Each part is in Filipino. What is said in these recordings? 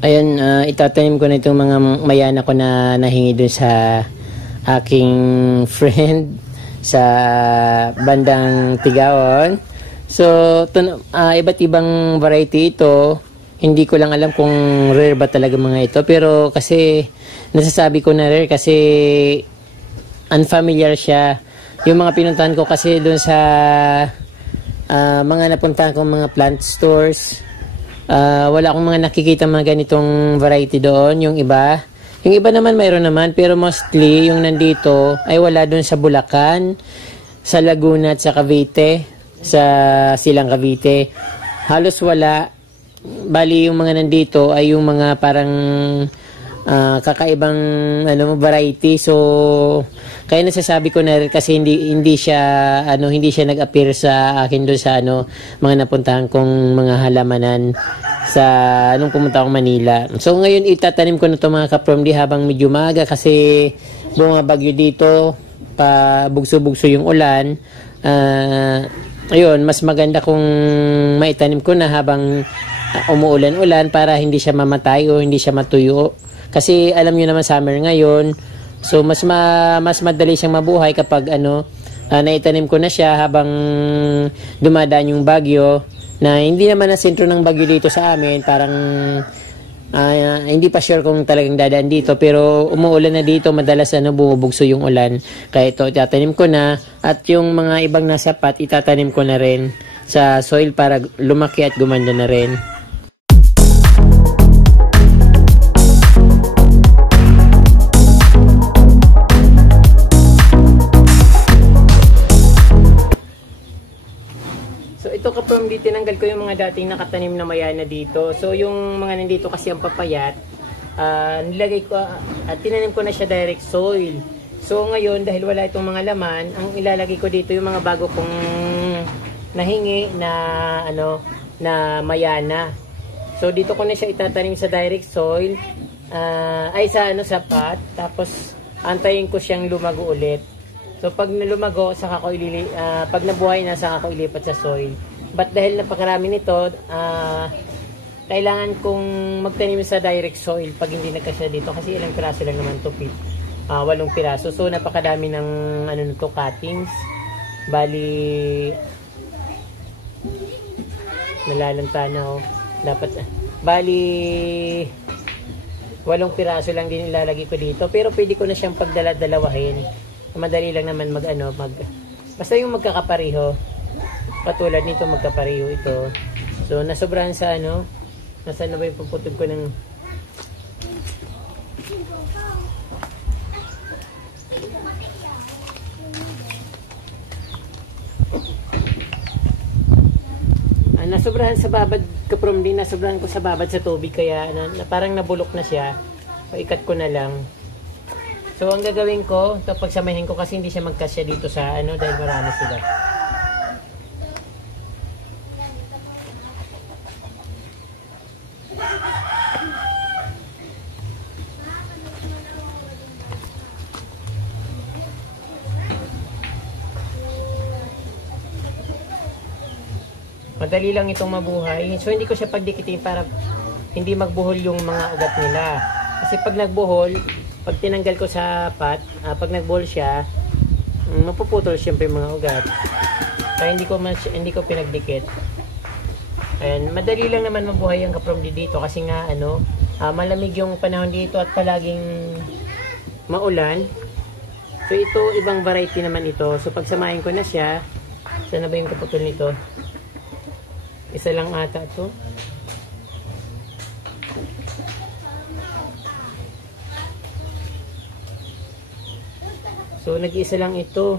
Ayan, itatanim ko na itong mga mayana ko na nahingi dun sa aking friend sa bandang Tigaon. So, iba't ibang variety ito. Hindi ko lang alam kung rare ba talaga mga ito. Pero kasi, nasasabi ko na rare kasi unfamiliar siya. Yung mga pinuntahan ko kasi dun sa mga napuntahan ko mga plant stores, wala akong mga nakikita mga ganitong variety doon. Yung iba naman mayroon naman, pero mostly yung nandito ay wala doon sa Bulacan, sa Laguna at sa Cavite, sa Silang Cavite. Halos wala. Bali yung mga nandito ay yung mga parang kakaibang variety. So kaya nasasabi ko na rin kasi hindi siya nag-appear sa akin doon sa mga napuntahan kong mga halamanan sa nung pumunta akong Manila. So ngayon itatanim ko na to mga kapromdi habang medyo maaga kasi bumabagyo dito, pa bugso-bugso yung ulan. Ayun, mas maganda kung maitanim ko na habang umuulan-ulan para hindi siya mamatay o hindi siya matuyo. Kasi alam niyo naman summer ngayon, so mas madali siyang mabuhay kapag naitanim ko na siya habang dumadaan yung bagyo, na hindi naman na sentro ng bagyo dito sa amin, parang hindi pa sure kung talagang dadaan dito, pero umuulan na dito madalas bumubugso yung ulan. Kaya ito itatanim ko na, at yung mga ibang nasa pot itatanim ko na rin sa soil para lumaki at gumanda na rin. Ito kaprom dito, tinanggal ko yung mga dating nakatanim na mayana dito. So yung mga nandito kasi ang papayat, nilagay ko at tinanim ko na siya direct soil. So ngayon dahil wala itong mga laman, ang ilalagay ko dito yung mga bago kong nahingi na na mayana. So dito ko na siya itatanim sa direct soil, sa pot, tapos antayin ko siyang lumago ulit. So pag lumago, pag nabuhay na, saka ko ilipat sa soil. But dahil napakarami nito, kailangan kong magtanim sa direct soil pag hindi nagkasya dito, kasi ilang piraso lang naman to, 8 piraso. So napakadami ng nito cuttings. Bali nalalanta na dapat bali 8 piraso lang din ilalagay ko dito, pero pwede ko na siyang pagdala-dalawahin. Madali lang naman basta yung magkakapareho. Katulad nito, magkapareho ito. So nasobrahan sa nasaan na ba yung puputol ko ng nasobrahan sa babad kaprom din, nasobrahan ko sa babad sa tubig, kaya parang nabulok na siya. Ikat ko na lang. So ang gagawin ko, ito pagsamahin ko kasi hindi siya magkasya dito sa dahil marami sila. Madali lang itong mabuhay. So hindi ko siya pagdikitin para hindi magbuhol yung mga ugat nila. Kasi pag nagbuhol, pag tinanggal ko sa pot, pag nagbuhol siya, mapuputol siyempre yung mga ugat. Kaya hindi ko pinagdikit. Ayan, madali lang naman mabuhay ang kaprom dito kasi nga malamig yung panahon dito at palaging maulan. So ito, ibang variety naman ito. So pagsamahin ko na siya, saan na ba yung kaputol nito? Isa lang ata to. So nag-isa lang ito.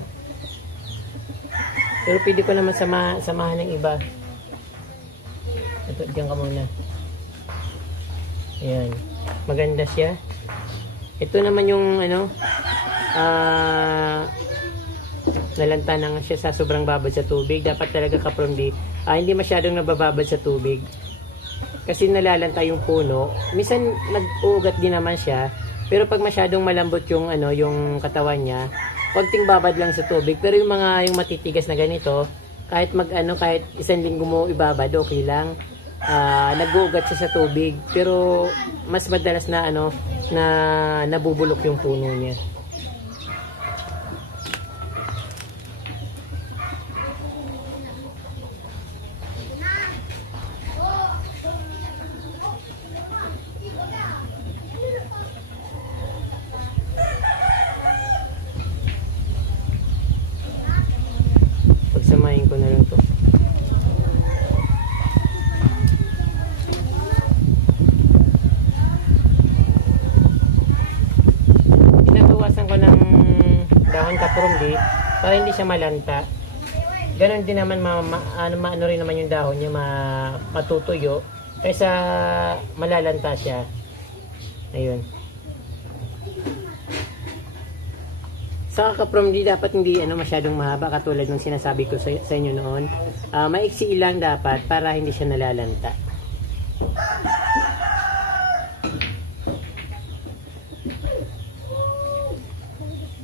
Pero pwede ko naman samahan ng iba. Ito, diyan ka muna. Ayan. Maganda siya. Ito naman yung nalanta na nga siya sa sobrang babad sa tubig. Dapat talaga kaprom hindi masyadong nabababad sa tubig. Kasi nalalanta yung puno. Minsan nag-uugat din naman siya. Pero pag masyadong malambot yung yung katawan niya, konting babad lang sa tubig. Pero yung matitigas na ganito, kahit kahit 1 linggo mo ibabad, okay lang. nag-uugat siya sa tubig, pero mas madalas na na nabubulok yung puno niya. Pagsamahin ko na lang to. Pinabawasan ko ng dahon kaprumdi para hindi siya malanta. Ganon din naman maano rin naman yung dahon niya, matutuyo kaysa malalanta siya. Ayun. Sa kapromdi dapat hindi masyadong mahaba katulad ng sinasabi ko sa inyo noon. Maiksi lang dapat para hindi siya nalalanta.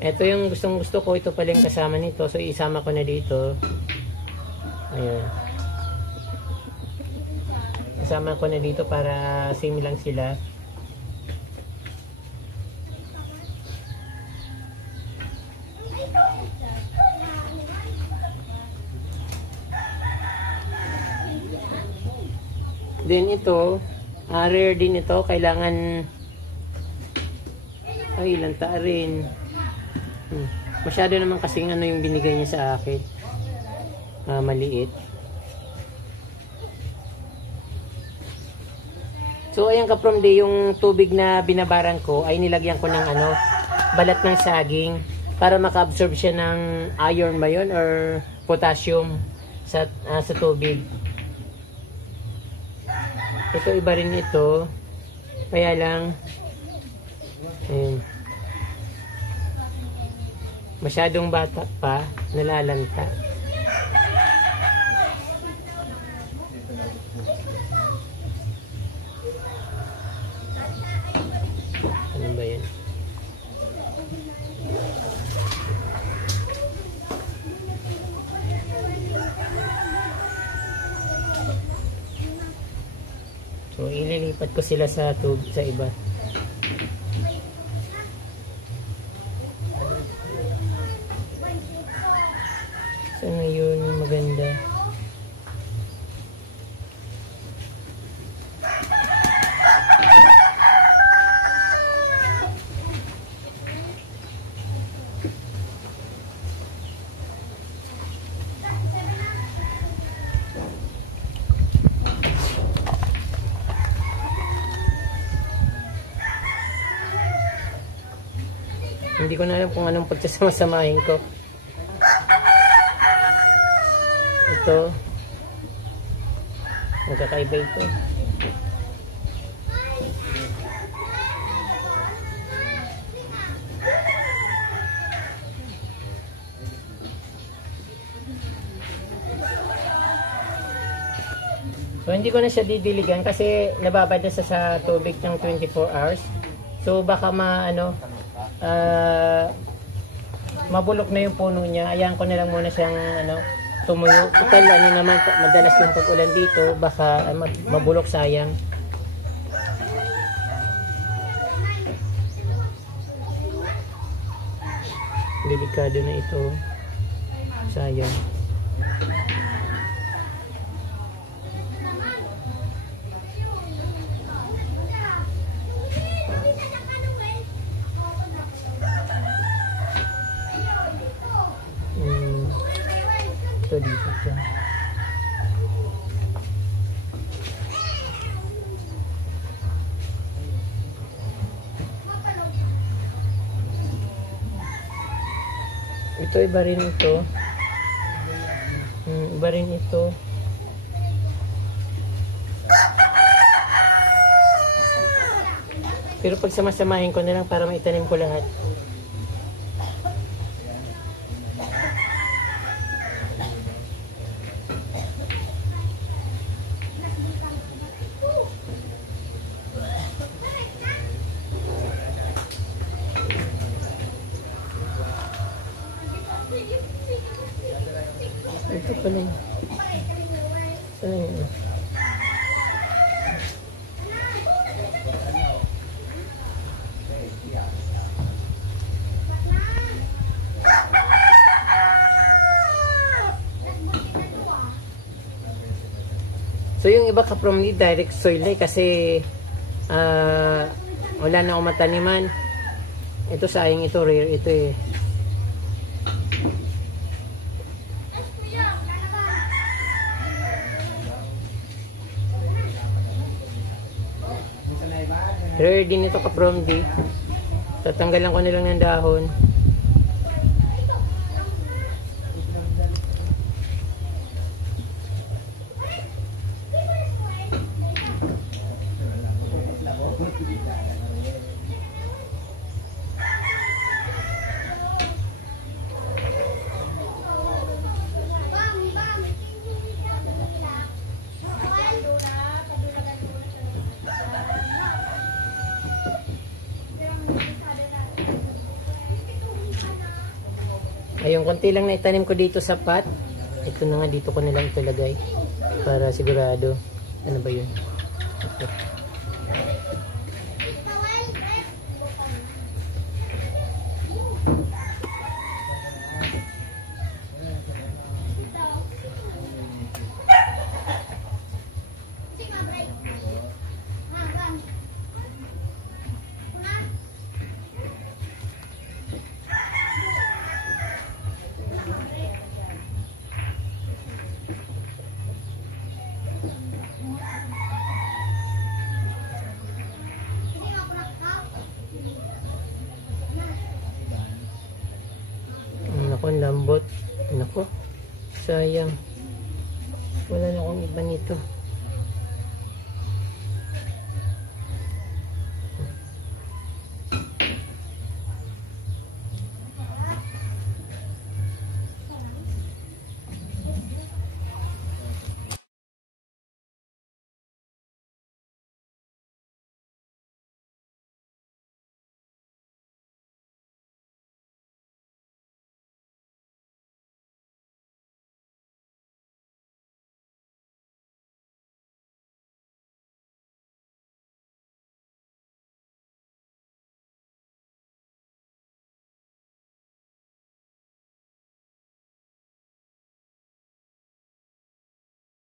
Ito yung gustong gusto ko. Ito pala yung kasama nito. So isama ko na dito. Ayan. Isama ko na dito para same lang sila. Then ito, rare din ito, kailangan lanta rin. Masyado naman kasing yung binigay niya sa akin. Maliit. So ayan kapromdi, yung tubig na binabaran ko ay nilagyan ko ng balat ng saging para maka-absorb siya ng iron ba yun or potassium sa tubig. Ito iba rin ito. Kaya lang masyadong bata pa, nalalanta. Ano ba yan? So ililipat ko sila sa iba. Sana yun yung maganda. Hindi ko na alam kung anong pagsasama-samahin ko. Ito. Magkakaiba ito. So, hindi ko na siya didiligan kasi nababad na sa tubig ng 24 hours. So, baka mabulok na yung puno niya. Ayan ko na lang muna siyang tumuyo. Total naman madalas yung pag-ulan dito, baka mabulok, sayang. Delikado na ito. Sayang. Ito dito siya. Ito iba rin ito. Iba rin ito. Pero pag samasamahin ko na lang para maitanim ko lahat. Ito pala. Ano yun? So yung iba ka from direct soil na kasi wala na akong mataniman. Ito sayang, ito rare ito eh. Rare din ito ka from D. Tatanggalan ko nilang ng dahon. Ayun, konti lang na itanim ko dito sa pot. Ito na nga, dito ko nilang italagay. Para sigurado. Ano ba yun? Okay. Nako, lambot. Nako, sayang. Wala na akong iba nito.